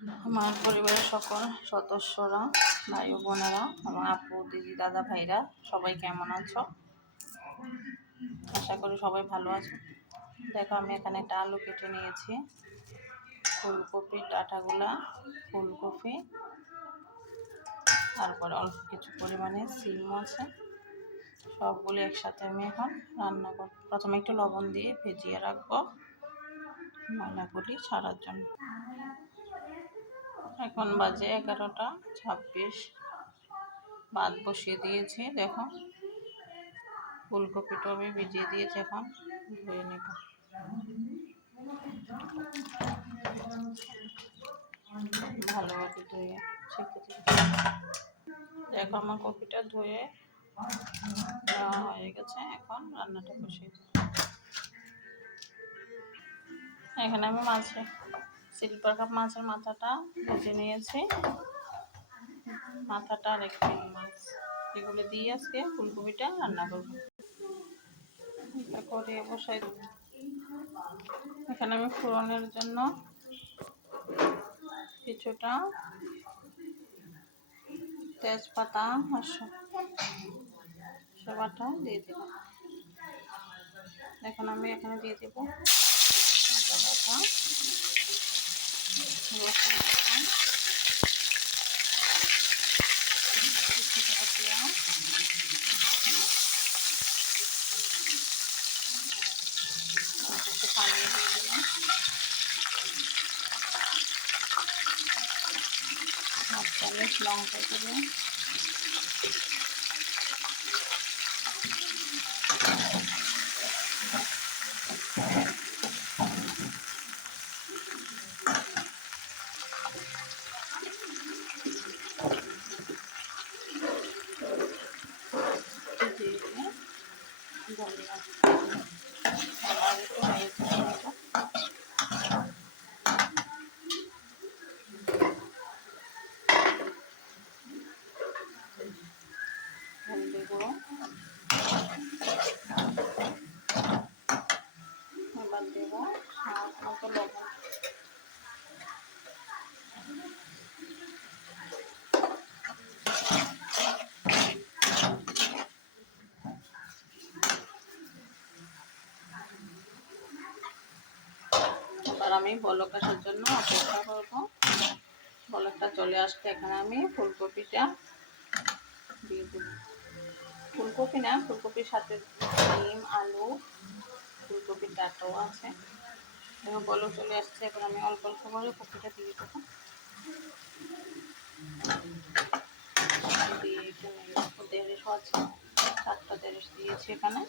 আমার পরিবারের সকল সদস্যরা, ভাই বোনেরা এবং আপু, দিদি, দাদা, ভাইরা, সবাই কেমন আছো? আশা করি সবাই ভালো আছো। দেখো, আমি এখানে একটা আলু কেটে নিয়েছি। ফুলকপি ডাটাগুলা ফুলকপি, তারপরে অল্প কিছু পরিমাণে সিম আছে। সবগুলো একসাথে আমি এখন রান্না করব। প্রথমে একটু লবণ দিয়ে ভেজিয়ে রাখব। ময়লাগুলি ছাড়ার জন্য। এখন বাজে এগারোটা ছাব্বিশ। ভাত বসিয়ে দিয়েছি, দেখো। ফুলকপিটা আমি ভিজিয়ে দিয়েছি এখন, ধুয়ে নেব। ভালোভাবে ধুয়ে দেখো আমার কপিটা ধুয়ে দেওয়া হয়ে গেছে, এখন রান্নাটা বসিয়ে এখানে আমি মাছে সিলভার কাপ মাছের মাথাটা ভেজে নিয়েছি। মাথাটা আর একটু মাছ। এগুলো দিয়ে আজকে ফুলকপিটা রান্না করব। করে বসাই এখানে আমি ফোড়নের জন্য কিছুটা তেজপাতা আর সবাটা দিয়ে দেব। এখন আমি এখানে দিয়ে দেব চামচ লঙ্কা দেবো দিয়ে দিয়ে গলে আবার একটু ভেজে নেব হলদি গুঁড়ো এবার দেব স্বাদ মতো লবণ এবার আমি বলক আসার জন্য অপেক্ষা করব। বলকটা চলে আসতে এখানে আমি ফুলকপিটা। দিয়ে দেব ফুলকপি না, ফুলকপির সাথে ডিম, আলু, ফুলকপির ডাটাও আছে। এবং বলক চলে আসছে এখন আমি অল্প অল্প করে কপিটা দিয়ে দেবো। দিয়ে দেড়শো আছে, চারটা দেড়শো দিয়েছি এখানে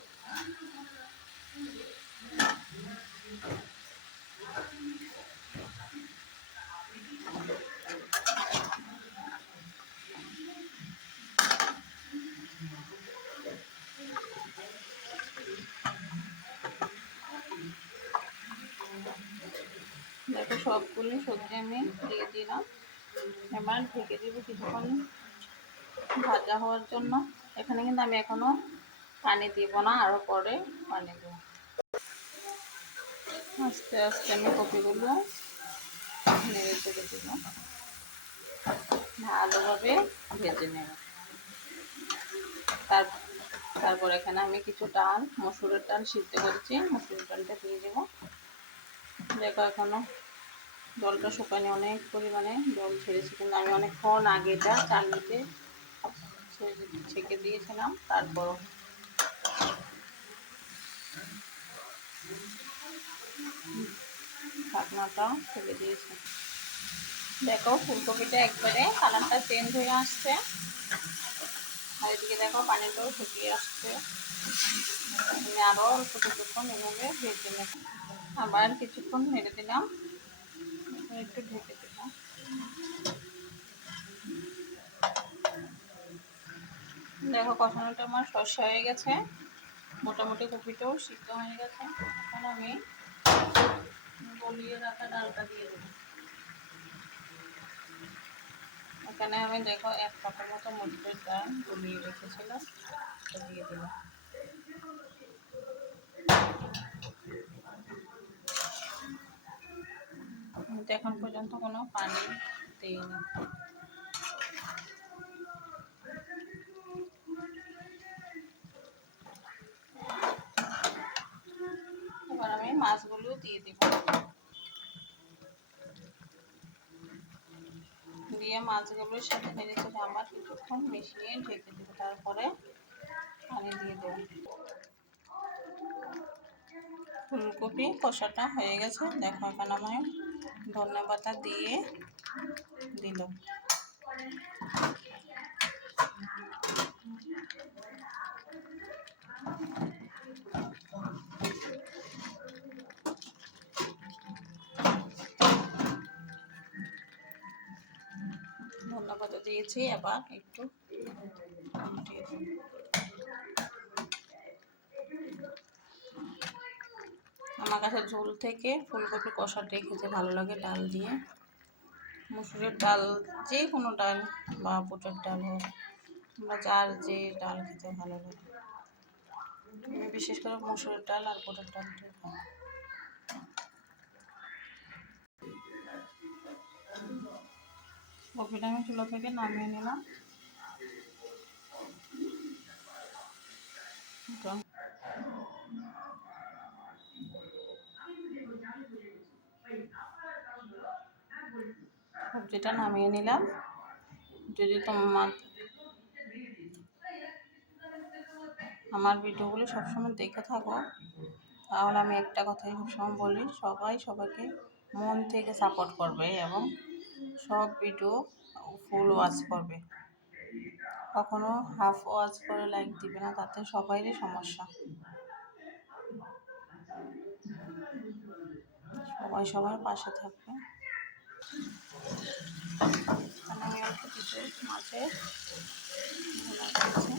দেখো সবগুলো সবজি আমি দিয়ে দিলাম। এবার ঢেকে দিব কিছুক্ষণ ভাজা হওয়ার জন্য। এখানে কিন্তু আমি এখনও পানি দিব না আরও পরে পানি দেব। আস্তে আস্তে আমি কপিগুলো নেড়ে ভালোভাবে ভেজে নেব। তার, তারপর এখানে আমি কিছু ডাল, মসুরের ডাল সিদ্ধ করেছি, মসুরের ডালটা দিয়ে দেবো। দেখো এখনও জলটা শুকায়নি অনেক পরিমাণে, জল ছেড়েছি কিন্তু আমি অনেকক্ষণ আগে এটা চালনিতে ছেঁকে দিয়েছিলাম তারপর ঢাকনাটা ফেলে দিয়েছি। দেখো, ফুলকপিটা একবারে কালারটা চেঞ্জ হয়ে আসছে। আর এদিকে দেখো, পানিটাও শুকিয়ে আসছে। আমি আরও অল্প কিছুক্ষণ এভাবে ভেজে নেব। আবার কিছুক্ষণ নেড়ে দিলাম। একটু দেখো কষানোটা আমার শস্য হয়ে গেছে। মোটামুটি কপিটাও সিদ্ধ হয়ে গেছে। এখন আমি গলিয়ে রাখা ডালটা দিয়ে দেবো। এখানে আমি দেখো এক কাপের মতো মসুরের ডাল গলিয়ে রেখেছিলাম। দিয়ে দিলাম। এখন পর্যন্ত কোনো পানি দিইনি। এবার আমি মাছগুলো দিয়ে দিব। দিয়ে মাছগুলোর সাথে নেড়ে আমার কিছুক্ষণ মিশিয়ে ঢেকে দেবো, তারপরে পানি দিয়ে দেবো। ফুলকপি কষাটা হয়ে গেছে, দেখো এখন আমি ধনে পাতা দিয়ে দিলাম ধনে পাতা দিয়েছি আবার একটু কাছে ঝোল থেকে ফুলকপি কষাটাই খেতে ভালো লাগে, ডাল দিয়ে। মুসুরের ডাল, যে কোনো ডাল বা বুটের ডাল হোক বা যার যে ডাল খেতে ভালো লাগে। আমি বিশেষ করে মুসুরের ডাল আর বুটের ডালটাই খাই। কপিটা আমি চুলো থেকে নামিয়ে নিলাম। সবজিটা নামিয়ে নিলাম। যদি তোমার আমার ভিডিওগুলো সবসময় দেখে থাকো, তাহলে আমি একটা কথাই সবসময় বলি, সবাই সবাইকে মন থেকে সাপোর্ট করবে এবং সব ভিডিও ফুল ওয়াচ করবে। কখনো হাফ ওয়াচ করে লাইক দিবে না, তাতে সবাইরই সমস্যা। সবাই সবার পাশে থাকবে। এখানে আমি অল্প কিছু মাছের ভুনা করেছি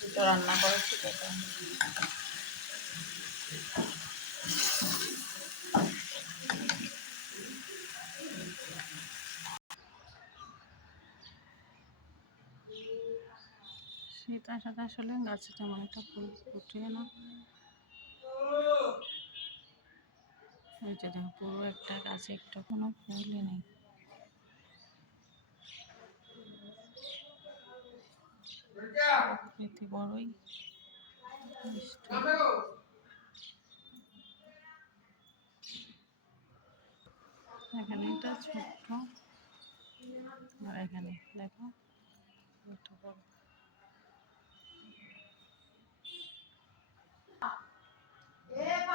দুটো রান্না করেছি সেটা সেটার সাথে আসলে গাছে তেমন একটা ফুল ফুটে না। ওই যে দেখো, পুরো একটা গাছে একটা কোনো ফুলই নেই। বড়ই। এখানে একটা ছোট্ট, আর এখানে দেখো বড়। Yeah.